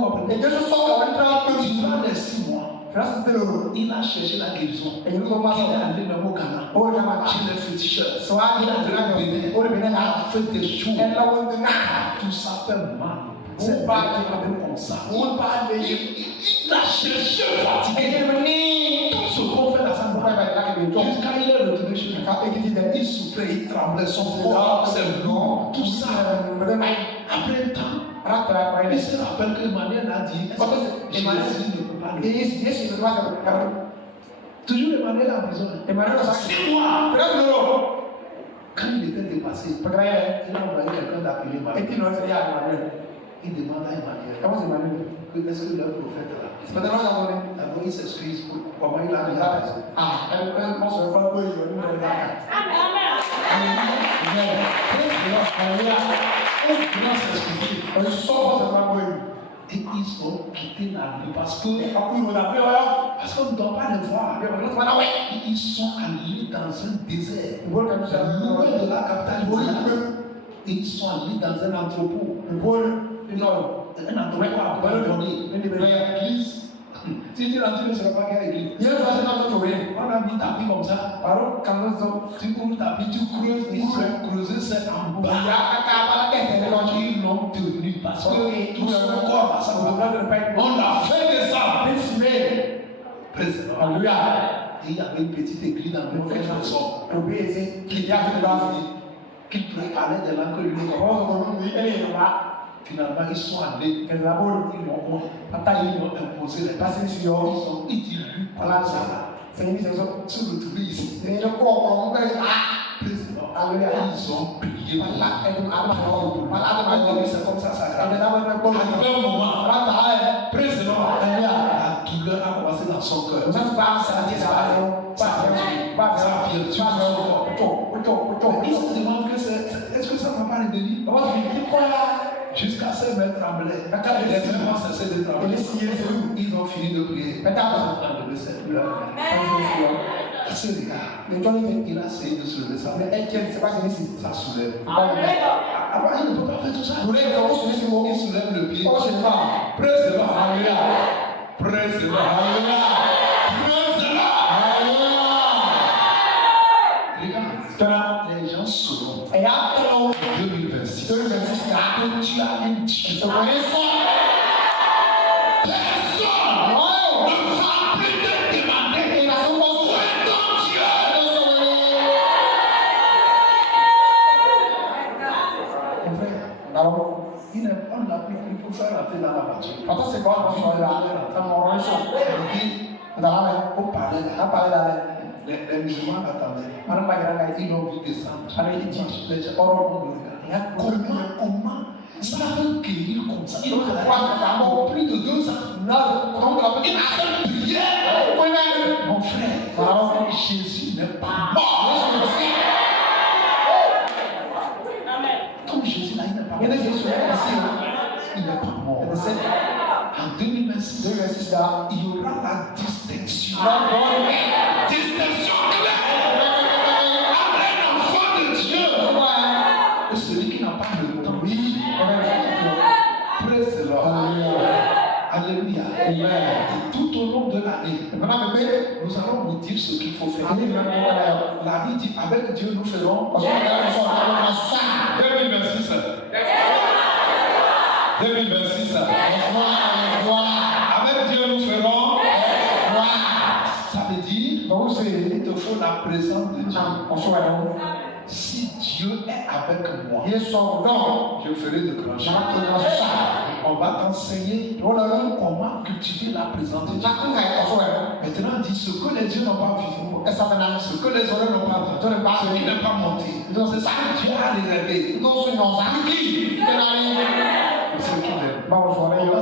comprenez? Durant les 6 mois, il a cherché la guérison. Il est allé même au Ghana, chez les féticheurs. Il a fait des choses. Tout ça fait mal. C'est pas comme ça. Il a cherché fatigué. Tout ce qu'on fait dans sa vie. Jusqu'à il est retourné chez lui. Il souffrait, il tremblait, son corps, ses blancs, tout ça. Après un temps, il se rappelle que Emmanuel a dit Jésus ne peut pas le faire. Toujours Emmanuel en prison. 6 mois. Quand il était dépassé, il a envoyé quelqu'un d'appeler Emmanuel. Il demande à Emmanuel est-ce que le prophète là, d'abord il s'excuse pour comment il a mis la personne. Et ils ont quitté la rue parce qu'on ne doit pas les voir. Ils sont allés dans un désert, loin de la capitale. Et ils sont allés dans un entrepôt. Un entrepôt abandonné. L'église. Si tu rentres, ne sera pas quelle église. On a mis tapis comme ça. Tu ouvres tapis, tu creuses, ils ont creusé cette en bas. Ils l'ont tenu parce que tout son corps a ça. On l'a fait descendre. Alléluia. Et il y avait une petite église dans le maison qui parlait de l'anglais. Finalement, ils sont allés. Ils l'ont imposé les passes. Ils ont dit lui par ça. Se retrouver ici. Ils ont prié. C'est comme ça, ça grave. À un moment, la douleur a commencé dans son cœur. Ça vient sur son corps. Ils se demandent est-ce que ça ne va pas les délits? Jusqu'à se mettre à trembler. Les mains ont cessé de trembler. Ils ont fini de prier. Enlever cette douleur. Ce gars, il a essayé de soulever ça. Ça soulève. Avant, il ne peut pas faire tout ça. Il soulève le pied. Praise the Lord. Praise the Lord. Praise the Lord. Les gens sauront. 2026. Tu as un Dieu. Personne ne va plus te demander où est ton Dieu. Il faut faire rentrer dans la voiture. On parlait là. Les musulmans attendaient. Ils l'ont vu descendre. Les gens ont comment ça peut guérir comme ça? Il a plus de 2 ans. Il a fait prière. Mon frère, Jésus n'est pas mort. Comme Jésus là, il n'est pas mort. Il n'est pas mort. En 2026, il y aura la distinction. Distinction claire entre un enfant de Dieu et celui qui n'a pas le temps. Praise the Lord. Alléluia. Et tout au long de l'année, nous allons vous dire ce qu'il faut faire. La Bible dit avec Dieu nous ferons 2026. 2026. Avec Dieu nous ferons. Ça veut dire il te faut la présence de Dieu. Si Dieu est avec moi, je ferai de grands choses. On va t'enseigner comment cultiver la présence de Dieu. Maintenant, on dit ce que les yeux n'ont pas vu, ce que les oreilles n'ont pas vu, ce qui n'est pas monté. C'est ça que Dieu a réservé. On va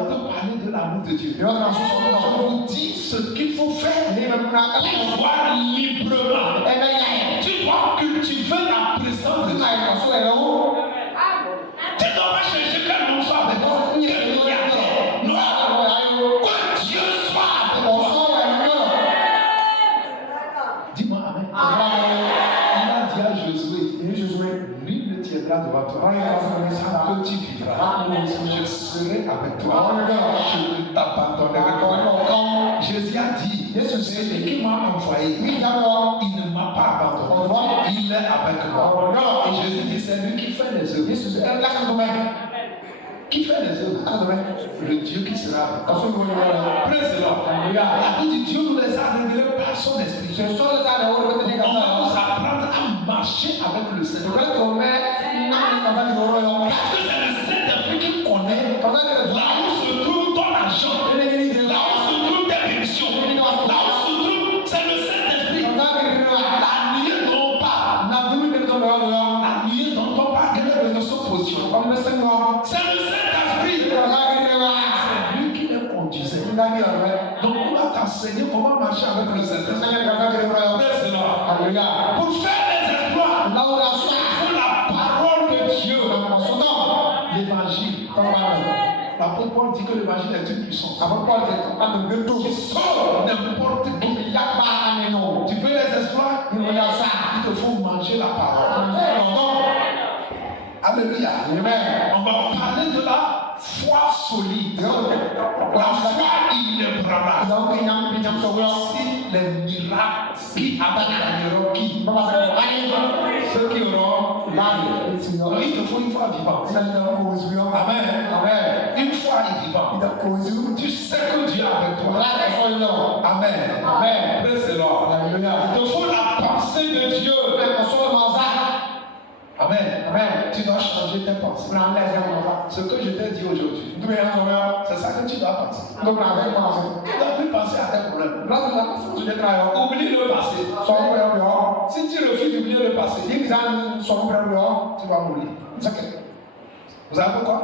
te parler de l'amour de Dieu. On vous dit ce qu'il faut faire pour voir librement. Tu dois cultiver la présence de Dieu. Tu ne dois pas chercher quel nom soit avec toi. Non. Que Dieu soit avec toi. Dis-moi amen. Il a dit à Josué, nul ne tiendra devant toi. Que tu vivras. Je serai avec toi. Je ne t'abandonnerai pas. Jésus a dit, celui qui m'a envoyé, il ne m'a pas abandonné. Il est avec moi. Et Jésus dit, c'est lui qui fait les œuvres. Qui fait les œuvres? Le Dieu qui sera avec toi. Praise the Lord. La Bible dit, Dieu nous les a révélés par son esprit. On va nous apprendre à marcher avec le Seigneur. Parce que c'est le Saint-Esprit qui connaît là où se trouve ton argent, là où se trouve tes bénédictions, là où se trouve, c'est le Saint-Esprit. La nuit dont pas, la nuit dont on parle, quelle est notre position? C'est le Saint-Esprit. C'est lui qui les conduisait. Donc on va t'enseigner comment marcher avec le Saint-Esprit. Pour faire les exploits, il faut la parole de Dieu. L'apôtre Paul dit que l'évangile est une puissance. Apôtre Paul dit qui sort n'importe qui. Tu veux les exploits? Il te faut manger la parole. Alléluia. Amen. On va parler de la foi solide. La foi inébranlable. Si les miracles qui accompagneront qui? Ceux qui auront l'âme. Il te faut une foi vivante. Amen. Amen. Une foi vivante. Tu sais que Dieu est avec toi. Amen. Amen. Praise the Lord. Il te faut la pensée de Dieu. Amen. Amen. Tu dois changer tes pensées. Ce que je t'ai dit aujourd'hui, c'est ça que tu dois penser. Tu ne dois plus penser à tes problèmes. Oublie le passé. Si tu refuses d'oublier le passé, tu vas mourir. Vous avez quoi?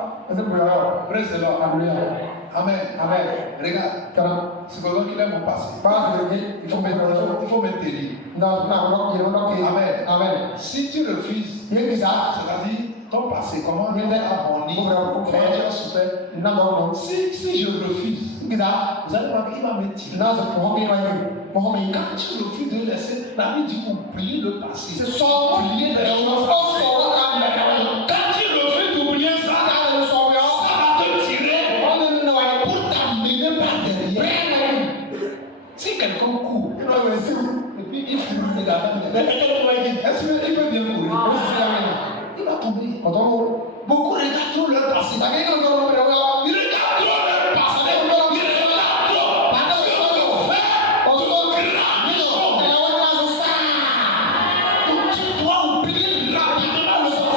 Praise the Lord. Amen. Amen. Regarde. C'est pour ça qu'il aime mon passé. Il faut me tenir. Amen. Amen. Si tu refuses, c'est-à-dire ton passé, comment il est abonni, si je refuse, vous allez voir qu'il va me tirer. Quand tu refuses de laisser, la vie dit oublier le passé. Oublier les choses. Quand tu refuses d'oublier ça, ça va te tirer pour t'amener par derrière. Si quelqu'un court, et puis il court, est-ce qu'il peut bien courir? Il va tomber. Beaucoup regardent trop leur passé. Ils regardent trop leur passé. Ils regardent trop. Parce que le fait, tu dois oublier rapidement le passé.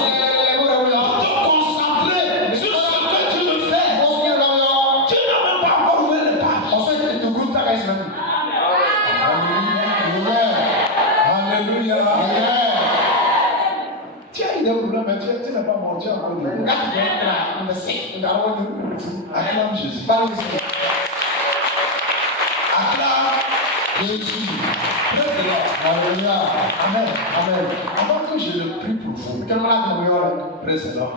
Te concentrer sur ce que tu veux faire. Tu n'as même pas encore ouvert les pages. Alléluia. Tu as eu des problèmes, mais tu n'as pas mangé encore. Acclame Jésus. Acclame Jésus. Alléluia. Amen. Avant que je le prie pour vous, praise the Lord,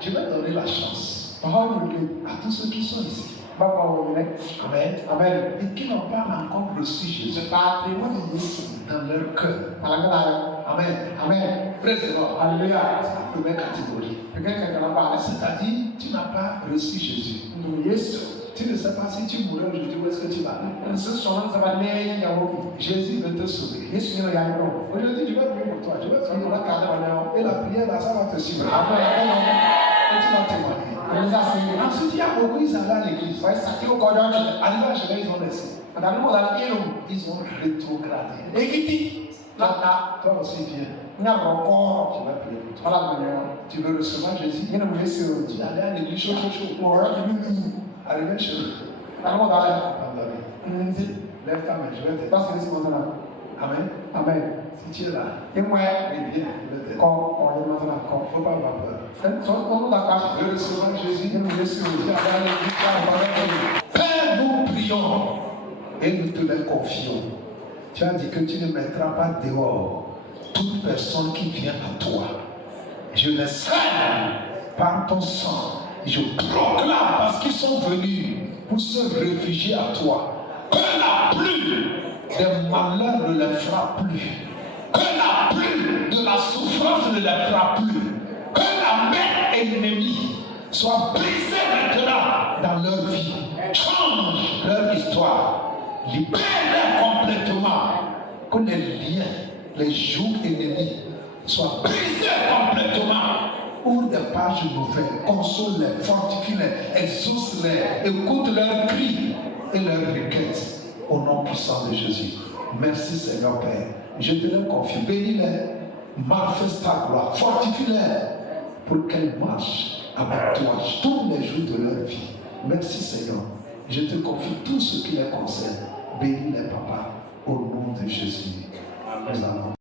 je vais donner la chance à tous ceux qui sont ici. Amen. Et qui n'ont pas encore reçu Jésus dans leur cœur. Amen. Praise the Lord. Alléluia. C'est la première catégorie. C'est-à-dire, tu n'as pas reçu Jésus. Tu ne sais pas si tu mourrais aujourd'hui, où est-ce que tu vas aller. Jésus veut te sauver. Aujourd'hui, je vais prier pour toi. Je vais prier pour la carrière. Et la prière, là, ça va te suivre. Et tu vas témoigner. Ensuite, il y a beaucoup, ils allaient à l'église. Arrivé à Genève, ils ont laissé. Ils ont rétrogradé. Toi aussi, viens. Je vais prier pour toi. Tu veux recevoir Jésus? Tu allais à l'église chaud. Arrivé chez eux. Lève ta main, je vais t'aider. Amen. Si tu es là, viens, je vais t'aider. Il ne faut pas avoir peur. Tu veux recevoir Jésus? Père, nous prions et nous te les confions. Tu as dit que tu ne mettras pas dehors toute personne qui vient à toi. Je les scelle par ton sang. Je proclame parce qu'ils sont venus pour se réfugier à toi. Que la pluie des malheurs ne les frappe plus. Que la pluie de la souffrance ne les frappe plus. Que la main ennemie soit brisée maintenant dans leur vie. Change leur histoire. Libère-les complètement. Que les liens, les jougs ennemis soient brisés complètement. Ouvre des pages nouvelles, console-les, fortifie-les, exauce-les, écoute leurs cris et leurs requêtes. Au nom puissant de Jésus. Merci Seigneur Père. Je te les confie. Bénis-les, manifeste ta gloire, fortifie-les pour qu'elles marchent avec toi tous les jours de leur vie. Merci Seigneur. Je te confie tout ce qui les concerne. Bénis les papas au nom de Jésus. Amen.